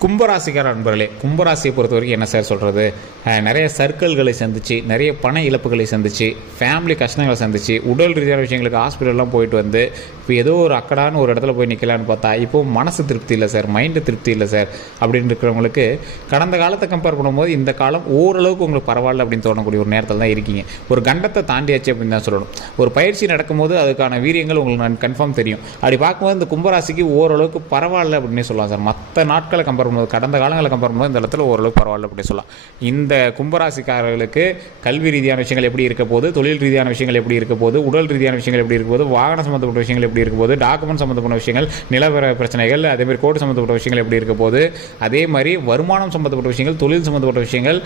கும்பராசிக்கார நண்பர்களே, கும்பராசியை பொறுத்த வரைக்கும் என்ன சார் சொல்கிறது, நிறைய சர்க்கிள்களை சந்திச்சு, நிறைய பண இழப்புகளை சந்திச்சு, ஃபேமிலி கஷ்டங்களை சந்திச்சு, உடல் ரீதியான விஷயங்களுக்கு ஹாஸ்பிட்டல்லாம் போயிட்டு வந்து இப்போ ஏதோ ஒரு அக்கடான ஒரு இடத்துல போய் நிற்கலான்னு பார்த்தா இப்போது மனசு திருப்தி இல்லை சார், மைண்டு திருப்தி இல்லை சார் அப்படின்னு இருக்கிறவங்களுக்கு கடந்த காலத்தை கம்பேர் பண்ணும்போது இந்த காலம் ஓரளவுக்கு உங்களுக்கு பரவாயில்ல அப்படின்னு தோணக்கூடிய ஒரு நேரத்தில் தான் இருக்கீங்க. ஒரு கண்டத்தை தாண்டியாச்சு அப்படின்னு தான் சொல்லணும். ஒரு பயிற்சி நடக்கும்போது அதுக்கான வீரியங்கள் உங்களுக்கு கன்ஃபார்ம் தெரியும். அப்படி பார்க்கும்போது இந்த கும்பராசிக்கு ஓரளவுக்கு பரவாயில்ல அப்படின்னே சொல்லலாம் சார். மற்ற நாட்களை கம்பேர் பண்ணும்போது, கடந்த காலங்களை கம்பேர் பண்ணும்போது இந்த இடத்துல ஓரளவுக்கு பரவாயில்ல அப்படின்னு சொல்லலாம். இந்த கும்பராசிக்காரர்களுக்கு கல்வி ரீதியான விஷயங்கள் எப்படி இருக்க போது, தொழில் ரீதியான விஷயங்கள் எப்படி இருக்க போது, உடல் ரீதியான விஷயங்கள் எப்படி இருக்க போது, வாகன சம்மந்தப்பட்ட விஷயங்கள் எப்படி இருக்க போது, டாக்குமெண்ட் சம்மந்தப்பட்ட விஷயங்கள், நிலவர பிரச்சனைகள், அதேமாதிரி கோர்ட் சம்மந்தப்பட்ட விஷயங்கள் எப்படி இருக்க போது, அதே மாதிரி வருமானம் சம்மந்தப்பட்ட விஷயங்கள், தொழில் சம்மந்தப்பட்ட விஷயங்கள்,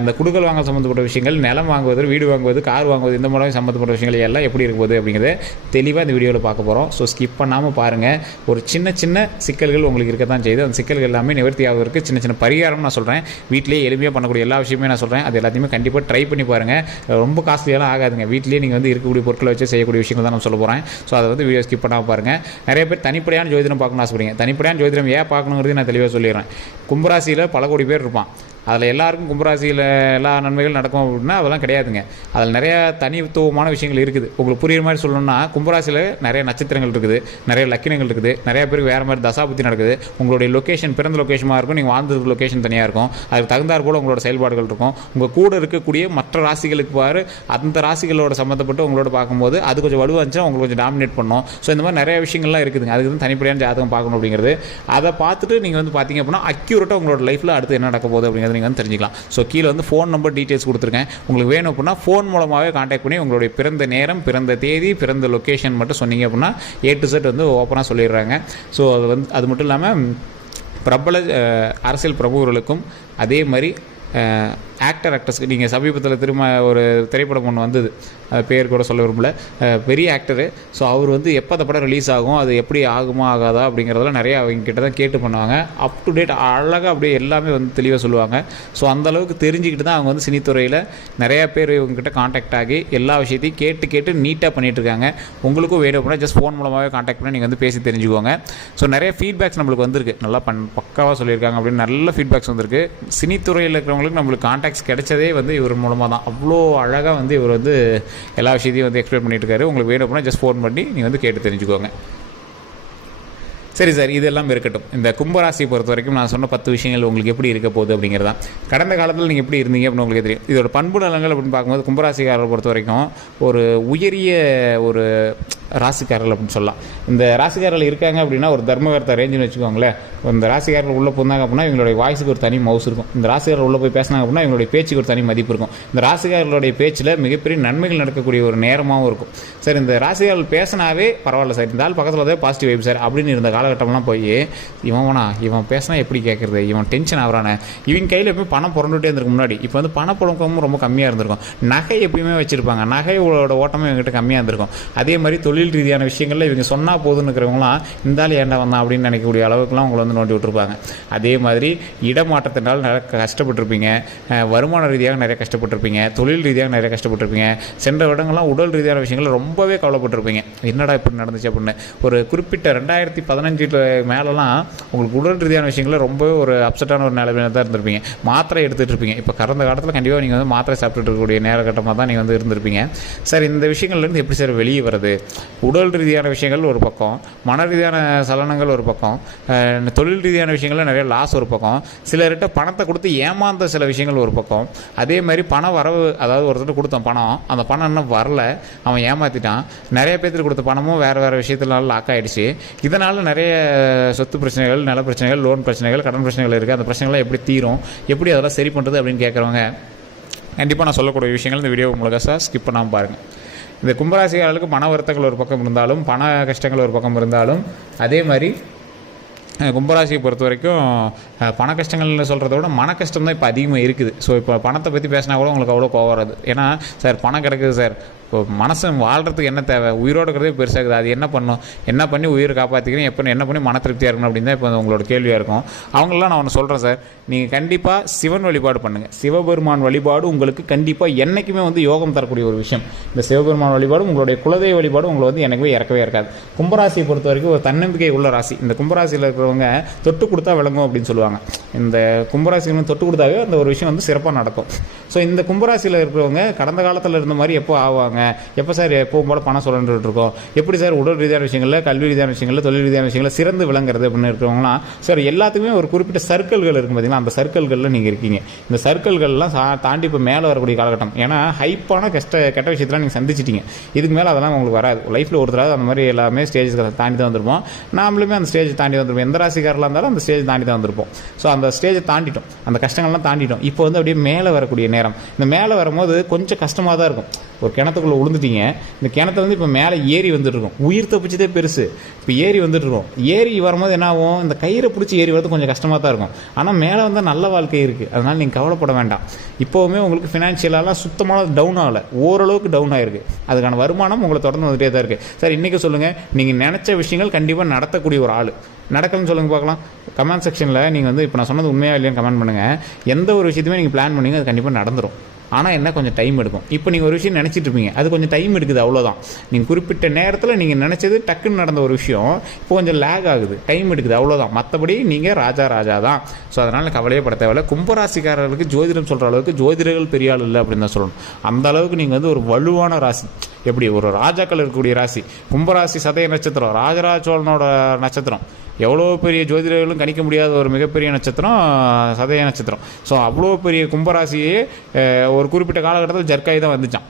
இந்த குடுக்கல் வாங்கல் சம்மந்தப்பட்ட விஷயங்கள், நிலம் வாங்குவது, வீடு வாங்குவது, கார் வாங்குவது, இந்த மாதிரி சம்மந்தப்பட்ட விஷயங்கள் எல்லாம் எப்படி இருக்க போகுது அப்படிங்கிறத தெளிவாக இந்த வீடியோவில் பார்க்க போகிறோம். ஸோ ஸ்கிப் பண்ணாமல் பாருங்கள். ஒரு சின்ன சின்ன சிக்கல்கள் உங்களுக்கு இருக்க தான் செய்யுது. அந்த சிக்கல்கள் எல்லாமே நிவர்த்தி ஆவதற்கு சின்ன சின்ன பரிகாரம் நான் சொல்கிறேன். வீட்டிலேயே எளிமையாக பண்ணக்கூடிய எல்லா விஷயமே நான் சொல்கிறேன். அது எல்லாத்தையுமே கண்டிப்பாக ட்ரை பண்ணி பாருங்கள். ரொம்ப காஸ்ட்லியெல்லாம் ஆகாதுங்க. வீட்டிலேயே நீங்கள் வந்து இருக்கக்கூடிய பொருட்களை வச்சு செய்யக்கூடிய விஷயங்கள் தான் நான் சொல்ல போகிறேன். ஸோ அதை வந்து வீடியோ ஸ்கிப் பண்ணாமல் பாருங்கள். நிறைய பேர் தனிப்படையான ஜோதிடம் பார்க்கணும்னு ஆசைப்படுறீங்க. தனிப்படையான ஜோதிடம் ஏன் பார்க்கணுங்கிறது நான் தெளிவாக சொல்லிடுறேன். கும்பராசியில் பல கோடி பேர் இருப்பான். அதில் எல்லாருக்கும் கும்பராசியில் எல்லா நன்மைகள் நடக்கும் அப்படின்னா அதெல்லாம் கிடையாதுங்க. அதில் நிறையா தனித்துவமான விஷயங்கள் இருக்குது. உங்களுக்கு புரியுற மாதிரி சொல்லணும்னா, கும்பராசியில் நிறைய நட்சத்திரங்கள் இருக்குது, நிறைய லக்கினங்கள் இருக்குது, நிறைய பேருக்கு வேறு மாதிரி தசாபுத்தி நடக்குது. உங்களுடைய லொக்கேஷன் பிறந்த லொக்கேஷனாக இருக்கும், நீங்கள் வாழ்ந்தது லொக்கேஷன் தனியாக இருக்கும். அதுக்கு தகுந்தாற் போல் உங்களோட செயல்பாடுகள் இருக்கும். உங்கள் கூட இருக்கக்கூடிய மற்ற ராசிகளுக்கு பாரு, அந்த ராசிகளோட சம்மந்தப்பட்டு உங்களோட பார்க்கும்போது அது கொஞ்சம் வலுவாக இருந்துச்சுன்னா உங்களுக்கு கொஞ்சம் டாமினேட் பண்ணும். ஸோ இந்த மாதிரி நிறைய விஷயங்கள்லாம் இருக்குதுங்க. அதுக்கு வந்து தனிப்படையான ஜாதகம் பார்க்கணும் அப்படிங்கிறது. அதை பார்த்துட்டு நீங்கள் வந்து பார்த்தீங்க அப்படின்னா அக்யூரேட்டாக உங்களோட லைஃப்பில் அடுத்து என்ன நடக்க போகுது அப்படிங்கிறது நீங்கள் வந்து தெரிஞ்சுக்கலாம். ஸோ கீழே வந்து ஃபோன் நம்பர் டீட்டெயில்ஸ் கொடுத்துருக்கேன். உங்களுக்கு வேணும் அப்படின்னா ஃபோன் மூலமாகவே கான்டாக்ட் பண்ணி உங்களுடைய பிறந்த நேரம், பிறந்த தேதி, பிறந்த லொக்கேஷன் மட்டும் சொன்னீங்க அப்படின்னா A to Z வந்து ஓப்பனாக சொல்லிடுறாங்க. ஸோ அது மட்டும் இல்லாமல் பிரபல அரசியல் பிரபுவர்களுக்கும் அதே மாதிரி ஆக்டர்ஸ்க்கு நீங்கள் சமீபத்தில் திரும்ப ஒரு திரைப்படம் ஒன்று வந்தது, பேர் கூட சொல்ல விரும்பல, பெரிய ஆக்டரு. ஸோ அவர் வந்து எப்போ அந்த படம் ரிலீஸ் ஆகும், அது எப்படி ஆகுமா ஆகாதா அப்படிங்கிறதெல்லாம் நிறைய அவங்க கிட்ட தான் கேட்டு பண்ணுவாங்க. அப் டு டேட் அழகாக அப்படியே எல்லாமே வந்து தெளிவாக சொல்லுவாங்க. ஸோ அந்தளவுக்கு தெரிஞ்சுக்கிட்டு தான் அவங்க வந்து சினித்துறையில் நிறையா பேர் இவங்ககிட்ட காண்டாக்ட் ஆகி எல்லா விஷயத்தையும் கேட்டு நீட்டாக பண்ணிகிட்ருக்காங்க. உங்களுக்கும் வேணும் அப்படின்னா ஜஸ்ட் ஃபோன் மூலமாகவே காண்டாக்ட் பண்ணி நீங்கள் வந்து பேசி தெரிஞ்சுக்கோங்க. ஸோ நிறைய ஃபீட்பேக்ஸ் நம்மளுக்கு வந்திருக்கு. நல்லா பக்காவாக சொல்லியிருக்காங்க அப்படின்னு நல்ல ஃபீட்பேக்ஸ் வந்திருக்கு. சினித்துறையில் இருக்கிறவங்களுக்கு நம்மளுக்கு காண்டாக்ட்ஸ் கிடைச்சதே வந்து இவர் மூலமாக தான். அவ்வளோ அழகாக வந்து இவர் வந்து எல்லா விஷயத்தையும் வந்து எக்ஸ்பிளைன் பண்ணிட்டு இருக்காரு. உங்களுக்கு வேணும் அப்படின்னா ஜஸ்ட் ஃபோன் பண்ணி நீங்கள் வந்து கேட்டு தெரிஞ்சுக்கோங்க. சரி சார், இதெல்லாம் இருக்கட்டும். இந்த கும்பராசியை பொறுத்த வரைக்கும் நான் சொன்ன 10 விஷயங்கள் உங்களுக்கு எப்படி இருக்க போகுது அப்படிங்கிறது தான். கடந்த காலத்தில் நீங்கள் எப்படி இருந்தீங்க அப்படின்னு உங்களுக்கு தெரியும். இதோட பண்பு நலங்கள் அப்படின்னு பார்க்கும்போது கும்பராசிக்காரரை பொறுத்த வரைக்கும் ஒரு உயரிய ஒரு ராசிக்காரர்கள் அப்படின்னு சொல்லலாம். இந்த ராசிக்காரர்கள் இருக்காங்க அப்படின்னா ஒரு தர்மகர்த்தா ரேஞ்சுன்னு வச்சுக்கோங்களேன். இந்த ராசிக்காரர்கள் உள்ளே போனாங்க அப்படின்னா இவங்களுடைய வாய்ஸுக்கு ஒரு தனி மவுஸ் இருக்கும். இந்த ராசிக்காரர்கள் உள்ளே போய் பேசினாங்க அப்படின்னா இவங்களுடைய பேச்சுக்கு ஒரு தனி மதிப்பு இருக்கும். இந்த ராசிக்காரர்களுடைய பேச்சில் மிகப்பெரிய நன்மைகள் நடக்கக்கூடிய ஒரு நேரமாகவும் இருக்கும். சார் இந்த ராசிக்காரர்கள் பேசினாவே பரவாயில்ல சார், இந்த ஆள் பக்கத்தில் தான் பாசிட்டிவ் வைப் சார் அப்படின்னு இருந்த காலகட்டம்லாம் போய் இவன் பேசினா எப்படி கேட்குறது, இவன் டென்ஷன் ஆகிறானே, இவன் கையில் எப்பவுமே பணம் புரண்டுகிட்டே இருந்திருக்கு முன்னாடி. இப்போ வந்து பணப்புழக்கமும் ரொம்ப கம்மியாக இருந்திருக்கும். நகை எப்பயுமே வச்சுருப்பாங்க, நகையோட ஓட்டமும் இவங்ககிட்ட கம்மியாக இருந்திருக்கும். அதே மாதிரி தொழில் ரீதியான விஷயங்களில் இவங்க சொன்னால் போதுன்னு இருக்கிறவங்களாம் இந்த ஆள் ஏண்டா வந்தான் அப்படின்னு நினைக்கக்கூடிய அளவுக்குலாம் உங்களை வந்து நோண்டி விட்டுருப்பாங்க. அதே மாதிரி இடமாற்றத்தினால் நிறைய கஷ்டப்பட்டுருப்பீங்க, வருமான ரீதியாக நிறைய கஷ்டப்பட்டுருப்பீங்க, தொழில் ரீதியாக நிறைய கஷ்டப்பட்டுருப்பீங்க. சென்ற இடங்கள்லாம் உடல் ரீதியான விஷயங்கள் ரொம்பவே கவலைப்பட்டுருப்பீங்க. என்னடா இப்படி நடந்துச்சு அப்படின்னு. ஒரு குறிப்பிட்ட 2015 மேலெலாம் உங்களுக்கு உடல் ரீதியான விஷயங்களில் ரொம்பவே ஒரு அப்செட்டான ஒரு நிலைமையில தான் இருந்திருப்பீங்க. மாத்திரை எடுத்துகிட்டு இருப்பீங்க. இப்போ கடந்த காலத்தில் கண்டிப்பாக நீங்கள் வந்து மாத்திரை சாப்பிட்டுட்டு இருக்கக்கூடிய நேரகட்டமாக தான் நீங்கள் வந்து இருந்திருப்பீங்க. சார் இந்த விஷயங்கள்லேருந்து எப்படி சார் வெளியே வருது? உடல் ரீதியான விஷயங்கள் ஒரு பக்கம், மன ரீதியான சலனங்கள் ஒரு பக்கம், தொழில் ரீதியான விஷயங்களில் நிறைய லாஸ் ஒரு பக்கம், சிலர்கிட்ட பணத்தை கொடுத்து ஏமாந்த சில விஷயங்கள் ஒரு பக்கம், அதே மாதிரி பண வரவு, அதாவது ஒருத்தர் கொடுத்த பணம், அந்த பணம் இன்னும் வரல, அவன் ஏமாற்றிட்டான். நிறைய பேருக்கு கொடுத்த பணமும் வேறு விஷயத்தினால லாக் ஆகிடுச்சு. இதனால் நிறைய சொத்து பிரச்சனைகள், நில பிரச்சனைகள், லோன் பிரச்சனைகள், கடன் பிரச்சனைகள் இருக்குது. அந்த பிரச்சனைகள்லாம் எப்படி தீரும், எப்படி அதெல்லாம் சரி பண்ணுறது அப்படின்னு கேட்குறவங்க கண்டிப்பாக நான் சொல்லக்கூடிய விஷயங்கள் இந்த வீடியோ உங்களுக்கு ஸ்கிப் பண்ணாமல் பாருங்கள். இந்த கும்பராசிகளுக்கு பண வருத்தங்கள் ஒரு பக்கம் இருந்தாலும், பண கஷ்டங்கள் ஒரு பக்கம் இருந்தாலும், அதே மாதிரி கும்பராசியை பொறுத்த வரைக்கும் பண கஷ்டங்கள்னு சொல்கிறத விட மன கஷ்டம் தான் இப்போ அதிகமாக இருக்குது. ஸோ இப்போ பணத்தை பற்றி பேசினா கூட உங்களுக்கு அவ்வளோ கோவம் வராது. ஏன்னா சார் பணம் கிடைக்குது சார், இப்போ மனசை வாழ்கிறதுக்கு என்ன தேவை, உயிரோடு இருக்கிறதே பெருசாகுது, அது என்ன பண்ணணும், என்ன பண்ணி உயிரை காப்பாற்றிக்கிறேன், என்ன பண்ணி மன திருப்தியாக இருக்கணும் அப்படின்னு தான் இப்போ உங்களோட கேள்வியாக இருக்கும். அவங்களெலாம் நான் ஒன்று சொல்கிறேன் சார், நீங்கள் கண்டிப்பாக சிவன் வழிபாடு பண்ணுங்கள். சிவபெருமான் வழிபாடு உங்களுக்கு கண்டிப்பாக என்றைக்குமே வந்து யோகம் தரக்கூடிய ஒரு விஷயம். இந்த சிவபெருமான் வழிபாடு, உங்களுடைய குலதெய்வ வழிபாடு உங்களை வந்து எனக்குமே இறக்கவே இருக்காது. கும்பராசியை பொறுத்த வரைக்கும் ஒரு தன்னம்பிக்கை உள்ள ராசி. இந்த கும்பராசியில் இருக்கிற இருக்கிறவங்க தொட்டு கொடுத்தா விளங்கும் அப்படின்னு சொல்லுவாங்க. இந்த கும்பராசிகள் தொட்டு கொடுத்தாவே அந்த ஒரு விஷயம் வந்து சிறப்பாக நடக்கும். ஸோ இந்த கும்பராசியில் இருக்கிறவங்க கடந்த காலத்தில் இருந்த மாதிரி எப்போ ஆவாங்க, எப்போ சார் எப்பவும் போல பணம் சொல்லணுட்டு இருக்கோம், எப்படி சார் உடல் ரீதியான விஷயங்களில், கல்வி ரீதியான விஷயங்களில், தொழில் ரீதியான விஷயங்களில் சிறந்து விளங்குறது அப்படின்னு இருக்கிறவங்களாம் சார் எல்லாத்துக்குமே ஒரு குறிப்பிட்ட சர்க்கிள்கள் இருக்கும் பார்த்தீங்கன்னா, அந்த சர்க்கிள்களில் நீங்கள் இருக்கீங்க. இந்த சர்க்கிள்கள்லாம் தாண்டி இப்போ மேலே வரக்கூடிய காலகட்டம். ஏன்னா ஹைப்பான கெட்ட விஷயத்தெலாம் நீங்கள் சந்திச்சிட்டீங்க. இதுக்கு மேலே அதெல்லாம் உங்களுக்கு வராது. லைஃப்பில் ஒருத்தராவது அந்த மாதிரி எல்லாமே ஸ்டேஜ் தாண்டி தான் வந்திருப்போம். நாமளுமே அந்த ஸ்டேஜ் தாண்டி வந்திருப்போம். எந்த ராசிக்காரலாக இருந்தாலும் அந்த ஸ்டேஜ் தாண்டி தான் வந்திருப்போம். ஸோ அந்த ஸ்டேஜை தாண்டிட்டோம், அந்த கஷ்டங்கள்லாம் தாண்டிட்டோம். இப்போ வந்து அப்படியே மேலே வரக்கூடிய நேரம். இந்த மேலே வரும்போது கொஞ்சம் கஷ்டமாக தான் இருக்கும். ஒரு கிணத்துக்குள்ளே விழுந்துட்டீங்க, இந்த கிணத்துல வந்து இப்போ மேலே ஏறி வந்துட்டு இருக்கும். உயிர் தப்பிச்சதே பெருசு, இப்போ ஏறி வந்துட்டு இருக்கும். ஏறி வரும்போது என்ன ஆகும், இந்த கயிறை பிடிச்சி ஏறி வரது கொஞ்சம் கஷ்டமாக தான் இருக்கும். ஆனால் மேலே வந்தால் நல்ல வாழ்க்கை இருக்குது, அதனால் நீங்கள் கவலைப்பட வேண்டாம். இப்போவுமே உங்களுக்கு ஃபினான்ஷியலாலாம் சுத்தமாக டவுன் ஆகலை, ஓரளவுக்கு டவுன் ஆகிருக்கு. அதுக்கான வருமானம் உங்களை தொடர்ந்து வந்துட்டே தான் இருக்குது. சார் இன்றைக்கி சொல்லுங்கள், நீங்கள் நினச்ச விஷயங்கள் கண்டிப்பாக நடத்தக்கூடிய ஒரு ஆள் நடக்கணும்னு சொல்லுங்கள் பார்க்கலாம். கமெண்ட் செக்ஷனில் நீங்கள் வந்து இப்போ நான் சொன்னது உண்மையாக இல்லையான்னு கமெண்ட் பண்ணுங்கள். எந்த ஒரு விஷயத்தையுமே நீங்கள் பிளான் பண்ணீங்க அது கண்டிப்பாக நடந்துடும். ஆனால் என்ன கொஞ்சம் டைம் எடுக்கும். இப்போ நீங்கள் ஒரு விஷயம் நினச்சிட்டு இருப்பீங்க, அது கொஞ்சம் டைம் எடுக்குது, அவ்வளோதான். நீங்கள் குறிப்பிட்ட நேரத்தில் நீங்கள் நினச்சது டக்குன்னு நடந்த ஒரு விஷயம் இப்போ கொஞ்சம் லேக் ஆகுது, டைம் எடுக்குது, அவ்வளோதான். மற்றபடி நீங்கள் ராஜா தான். ஸோ அதனால் கவலையே பட தேவையில்லை. கும்பராசிக்காரர்களுக்கு ஜோதிடம் சொல்கிற அளவுக்கு ஜோதிடர்கள் பெரிய ஆள் இல்லை அப்படின்னு தான் சொல்லணும். அந்த அளவுக்கு நீங்கள் வந்து ஒரு வலுவான ராசி. எப்படி ஒரு ராஜாக்கள் இருக்கக்கூடிய ராசி கும்பராசி. சதய நட்சத்திரம், ராஜராஜ சோழனோட நட்சத்திரம். எவ்வளோ பெரிய ஜோதிடர்களும் கணிக்க முடியாத ஒரு மிகப்பெரிய நட்சத்திரம் சதய நட்சத்திரம். ஸோ அவ்வளோ பெரிய கும்பராசியே ஒரு குறிப்பிட்ட காலகட்டத்தில் ஜர்க்காகி தான் வந்துச்சான்.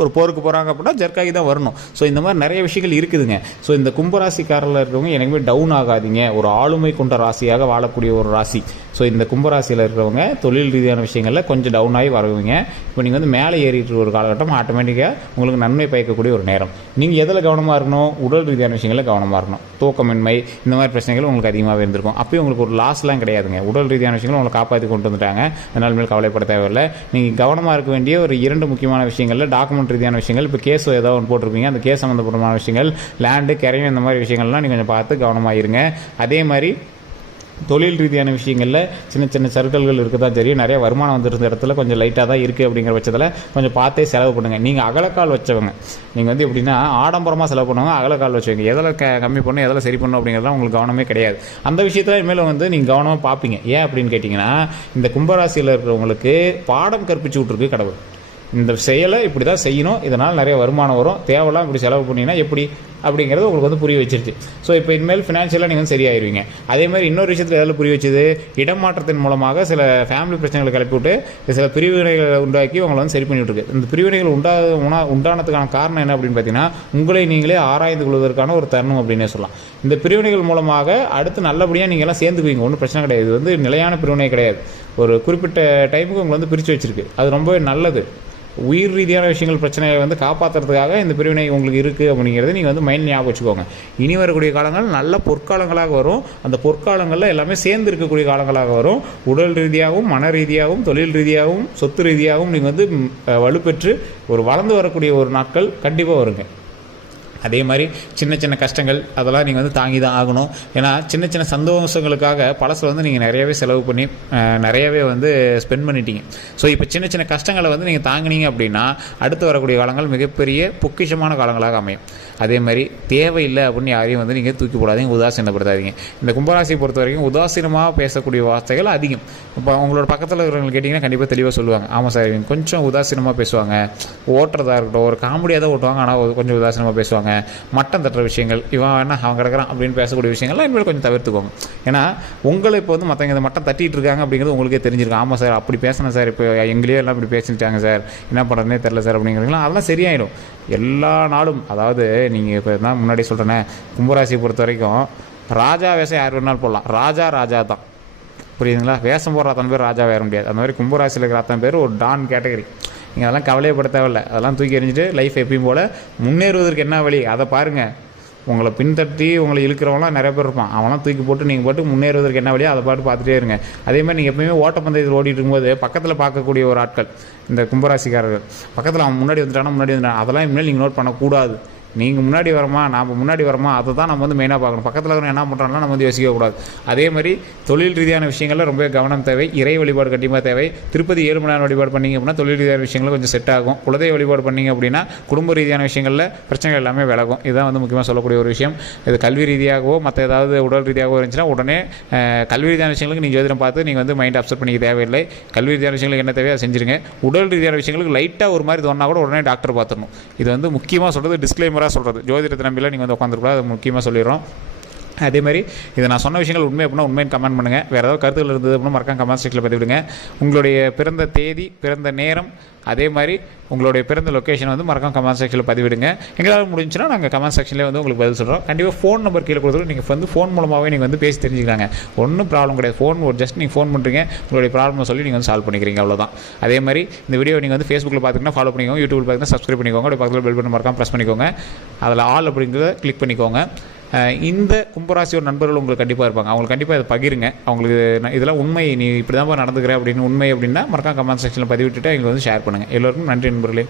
ஒரு போருக்கு போகிறாங்க அப்படின்னா ஜர்க்காகி தான் வரணும். ஸோ இந்த மாதிரி நிறைய விஷயங்கள் இருக்குதுங்க. ஸோ இந்த கும்பராசிக்காரில் இருக்கிறவங்க எனக்குமே டவுன் ஆகாதீங்க. ஒரு ஆளுமை கொண்ட ராசியாக வாழக்கூடிய ஒரு ராசி. ஸோ இந்த கும்பராசியில் இருக்கிறவங்க தொழில் ரீதியான விஷயங்களில் கொஞ்சம் டவுன் ஆகி வருவீங்க. இப்போ நீங்கள் வந்து மேலே ஏறிட்டு ஒரு காலகட்டம் ஆட்டோமேட்டிக்காக உங்களுக்கு நன்மை பயக்கக்கூடிய ஒரு நேரம். நீங்கள் எதில் கவனமாக இருக்கணும், உடல் ரீதியான விஷயங்களில் கவனமாக இருக்கணும். தூக்கமின்மை இந்த மாதிரி பிரச்சனைகள் உங்களுக்கு அதிகமாகவே இருந்திருக்கும். அப்போயும் உங்களுக்கு ஒரு லாஸ்லாம் கிடையாதுங்க. உடல் ரீதியான விஷயங்கள் உங்களை காப்பாற்றி கொண்டு வந்துட்டாங்க. அதனால் மேல் கவலைப்பட தேவையில்லை. நீங்கள் கவனமாக இருக்க வேண்டிய ஒரு 2 முக்கியமான விஷயங்களில் டாக்குமெண்ட் ரீதியான விஷயங்கள். இப்போ கேஸ் ஏதாவது ஒன்று போட்டிருப்பீங்க, அந்த கேஸ் சம்மந்தப்பட்டமான விஷயங்கள், லேண்டு கரையும் இந்த மாதிரி விஷயங்கள்லாம் நீங்கள் கொஞ்சம் பார்த்து கவனமாக இருங்க. அதே மாதிரி தொழில் ரீதியான விஷயங்களில் சின்ன சின்ன சர்க்கிள்கள் இருக்க தான் தெரியும். நிறைய வருமானம் வந்துருந்த இடத்துல கொஞ்சம் லைட்டாக தான் இருக்குது. அப்படிங்கிற பட்சத்தில் கொஞ்சம் பார்த்தே செலவு பண்ணுங்கள். நீங்கள் அகலக்கால் வச்சவங்க, நீங்கள் வந்து எப்படின்னா ஆடம்பரமாக செலவு பண்ணுவாங்க, அகலக்கால் வச்சவங்க எதில் கம்மி பண்ணணும், எதில் சரி பண்ணணும் அப்படிங்கிறதுலாம் உங்களுக்கு கவனமே கிடையாது. அந்த விஷயத்தில் இனிமேல் வந்து நீங்கள் கவனமாக பார்ப்பீங்க. ஏன் அப்படின்னு கேட்டிங்கன்னா, இந்த கும்பராசியில் இருக்கிறவங்களுக்கு பாடம் கற்பிச்சு விட்ருக்கு கடவுள். இந்த செயலை இப்படி தான் செய்யணும், இதனால் நிறைய வருமானம் வரும், தேவைலாம் இப்படி செலவு பண்ணிங்கன்னா எப்படி அப்படிங்கிறது உங்களுக்கு வந்து புரிய வச்சிருச்சு. ஸோ இப்போ இனிமேல் ஃபினான்ஷியலாக நீங்கள் வந்து சரியாயிருவீங்க. அதே மாதிரி இன்னொரு விஷயத்தில் எதாவது புரிய வச்சுது, இடமாற்றத்தின் மூலமாக சில ஃபேமிலி பிரச்சனைகளை கிளப்பி விட்டு சில பிரிவினைகளை உண்டாக்கி உங்களை வந்து சரி பண்ணிவிட்டுருக்கு. இந்த பிரிவினைகள் உண்டானதுக்கான காரணம் என்ன அப்படின்னு பார்த்தீங்கன்னா, உங்களை நீங்களே ஆராய்ந்து கொள்வதற்கான ஒரு தருணம் அப்படின்னே சொல்லலாம். இந்த பிரிவினைகள் மூலமாக அடுத்து நல்லபடியாக நீங்கள் எல்லாம் சேர்ந்துக்குவீங்க, ஒன்றும் பிரச்சனை கிடையாது. இது வந்து நிலையான பிரிவினை கிடையாது, ஒரு குறிப்பிட்ட டைமுக்கு உங்களை வந்து பிரித்து வச்சிருக்கு. அது ரொம்பவே நல்லது. உயிர் ரீதியான விஷயங்கள் பிரச்சனையை வந்து காப்பாற்றுறதுக்காக இந்த பிரிவினை உங்களுக்கு இருக்குது அப்படிங்கிறது நீங்கள் வந்து மைண்ட் ஞாபகம் வச்சுக்கோங்க. இனி வரக்கூடிய காலங்கள் நல்ல பொற்காலங்களாக வரும். அந்த பொற்காலங்களில் எல்லாமே சேர்ந்து இருக்கக்கூடிய காலங்களாக வரும். உடல் ரீதியாகவும், மன ரீதியாகவும், தொழில் ரீதியாகவும், சொத்து ரீதியாகவும் நீங்கள் வந்து வலுப்பெற்று ஒரு வளர்ந்து வரக்கூடிய ஒரு நாட்கள் கண்டிப்பாக வருங்க. அதே மாதிரி சின்ன சின்ன கஷ்டங்கள் அதெல்லாம் நீங்கள் வந்து தாங்கி தான் ஆகணும். ஏன்னா சின்ன சின்ன சந்தோஷங்களுக்காக பழசில் வந்து நீங்கள் நிறையவே செலவு பண்ணி நிறையவே வந்து ஸ்பெண்ட் பண்ணிட்டீங்க. ஸோ இப்போ சின்ன சின்ன கஷ்டங்களை வந்து நீங்கள் தாங்கினீங்க அப்படின்னா அடுத்து வரக்கூடிய காலங்கள் மிகப்பெரிய பொக்கிஷமான காலங்களாக அமையும். அதே மாதிரி தேவையில்லை அப்படின்னு யாரையும் வந்து நீங்கள் தூக்கி போடாதீங்க, உதாசீனப்படுத்தாதீங்க. இந்த கும்பராசியை பொறுத்த வரைக்கும் உதாசீனமாக பேசக்கூடிய வார்த்தைகள் அதிகம். இப்போ உங்களோட பக்கத்தில் இருக்கிறவங்க கேட்டிங்கன்னா கண்டிப்பாக தெளிவாக சொல்லுவாங்க, ஆமாம் சார் இவங்க கொஞ்சம் உதாசீனமாக பேசுவாங்க, ஓட்டுறதா இருக்கட்டும் ஒரு காமெடியாக தான் ஓட்டுவாங்க, ஆனால் கொஞ்சம் உதாசீனமாக பேசுவாங்க, மட்டம் தட்டுற விஷயங்கள், இவன் வேணா அவன் கிடக்கிறான் அப்படின்னு பேசக்கூடிய விஷயங்கள்லாம் இனிமேல் கொஞ்சம் தவிர்த்துக்கோங்க. ஏன்னா உங்களை இப்போ வந்து மற்றவங்க இந்த மட்டம் தட்டிகிட்டு இருக்காங்க அப்படிங்கிறது உங்களுக்கே தெரிஞ்சிருக்கும். ஆமாம் சார் அப்படி பேசினேன் சார், இப்போ எங்களையோ எல்லாம் இப்படி பேசிட்டாங்க சார், என்ன பண்ணுறதுனே தெரில சார் அப்படிங்கிறதுலாம் அதெல்லாம் சரியாயிடும் எல்லா நாளும். அதாவது நீங்கள் இப்போ தான் முன்னாடி சொல்கிறேன்னே, கும்பராசியை பொறுத்த வரைக்கும் ராஜா வேஷம் யார் வேணாலும் போடலாம், ராஜா தான், புரியுதுங்களா? வேஷம் போடுற அத்தனை பேர் ராஜா வேற முடியாது. அந்த மாதிரி கும்பராசியில் இருக்கிற அத்தனை பேர் ஒரு டான் கேட்டகரி. நீங்கள் அதெல்லாம் கவலையப்பட தேவையில்லை, அதெல்லாம் தூக்கி எறிஞ்சிட்டு லைஃப் எப்பயும் போல் முன்னேறுவதற்கு என்ன வழி அதை பாருங்கள். உங்களை பின்தட்டி உங்களை இழுக்கிறவங்களாம் நிறைய பேர் இருப்பான், அவனாம் தூக்கி போட்டு நீங்கள் பாட்டு முன்னேறுவதற்கு என்ன வழியோ அதை பாட்டு பார்த்துட்டே இருங்க. அதே மாதிரி நீங்கள் எப்பயுமே ஓட்டப்பந்தயத்தில் ஓடிட்டு இருக்கும்போது பக்கத்தில் பார்க்கக்கூடிய ஒரு ஆட்கள் இந்த கும்பராசிக்காரர்கள், பக்கத்தில் அவன் முன்னாடி வந்துட்டானா அதெல்லாம் இனிமேல் நீங்கள் நோட் பண்ணக்கூடாது. நீங்கள் முன்னாடி வரமா நாம் முன்னாடி வரமா அதை தான் நம்ம வந்து மெயினாக பார்க்கணும். பக்கத்தில் இருக்கிற என்ன பண்ணுறாங்கன்னா நம்ம வந்து யோசிக்கக்கூடாது. அதே மாதிரி தொழில் ரீதியான விஷயங்களில் ரொம்ப கவனம் தேவை. இறை வழிபாடு கண்டிப்பாக தேவை. திருப்பதி ஏழுமலையான் வழிபாடு பண்ணிங்க அப்படின்னா தொழில் ரீதியான விஷயங்களும் கொஞ்சம் செட் ஆகும். குலதெய்வ வழிபாடு பண்ணிங்க அப்படின்னா குடும்ப ரீதியான விஷயங்களில் பிரச்சனைகள் எல்லாமே விலகும். இதுதான் வந்து முக்கியமாக சொல்லக்கூடிய ஒரு விஷயம். இது கல்வி ரீதியாகவோ மற்ற ஏதாவது உடல் ரீதியாகவோ இருந்துச்சுன்னா உடனே கல்வி ரீதியான விஷயங்களுக்கு நீங்கள் ஜோதிடம் பார்த்து நீங்கள் வந்து மைண்ட் அப்செட் பண்ணிக்க தேவையில்லை. கல்வி ரீதியான விஷயங்களுக்கு என்ன தேவையோ அதை செஞ்சுருங்க. உடல் ரீதியான விஷயங்களுக்கு லைட்டாக ஒரு மாதிரி தோணா கூட உடனே டாக்டர் பார்த்துடணும். இது வந்து முக்கியமாக சொல்கிறது, டிஸ்க்ளைமராக சொல்கிறது. ஜோதிடத்தை நம்பியில் நீங்கள் வந்து உட்காந்துருக்கூடாது. அது முக்கியமாக சொல்லிடுறோம். அதேமாதிரி இதை நான் சொன்ன விஷயங்கள் உண்மை அப்படின்னா உண்மைன்னு கமெண்ட் பண்ணுங்கள். வேறு ஏதாவது கருத்துகள் இருந்தது அப்படின்னா மறக்காம கமெண்ட் செக்ஷனில் பதிவிடுங்க. உங்களுடைய பிறந்த தேதி, பிறந்த நேரம், அதே மாதிரி உங்களுடைய பிறந்த லொக்கேஷன் வந்து மறக்காம கமெண்ட் செக்ஷனில் பதிவிடுங்க. எங்களால் முடிஞ்சுன்னா நாங்கள் கமெண்ட் செக்ஷனில் வந்து உங்களுக்கு பதில் சொல்கிறோம். கண்டிப்பாக ஃபோன் நம்பர் கீழே கொடுத்துட்டு நீங்கள் வந்து ஃபோன் மூலமாகவே நீங்கள் வந்து பேசி தெரிஞ்சுக்கிறாங்க. ஒன்றும் ப்ராப்ளம் கிடையாது. ஃபோன் ஜஸ்ட் நீங்கள் ஃபோன் பண்ணுறீங்க, உங்களுடைய ப்ராப்ளம் சொல்லி நீங்கள் வந்து சால்வ் பண்ணிக்கிறீங்க, அவ்வளோதான். அதே மாதிரி இந்த வீடியோ நீங்கள் வந்து ஃபேஸ்புக்கில் பார்த்திங்கன்னா ஃபாலோ பண்ணிக்கோங்க, யூடியூப்பில் பார்த்தீங்கன்னா சப்ஸ்கிரைப் பண்ணிக்கோங்க, அப்படியே பக்கத்தில் பெல் பட்டன் மறக்காம ப்ரெஸ் பண்ணிக்கோங்க. அதில் ஆல் அப்படிங்கிறத கிளிக் பண்ணிக்கோங்க. இந்த கும்பராசியோட நண்பர்கள் உங்களுக்கு கண்டிப்பாக இருப்பாங்க. அவங்களுக்கு கண்டிப்பாக இதை பகிருங்க. அவங்களுக்கு இதெல்லாம் உண்மை, நீ இப்படி தான் நடந்துக்கிறேன் அப்படின்னு உண்மை அப்படின்னா மறக்காம கமெண்ட் செக்ஷனில் பதிவிட்டுட்டு எங்களுக்கு வந்து ஷேர் பண்ணுங்கள். எல்லோருக்கும் நன்றி நண்பர்களே.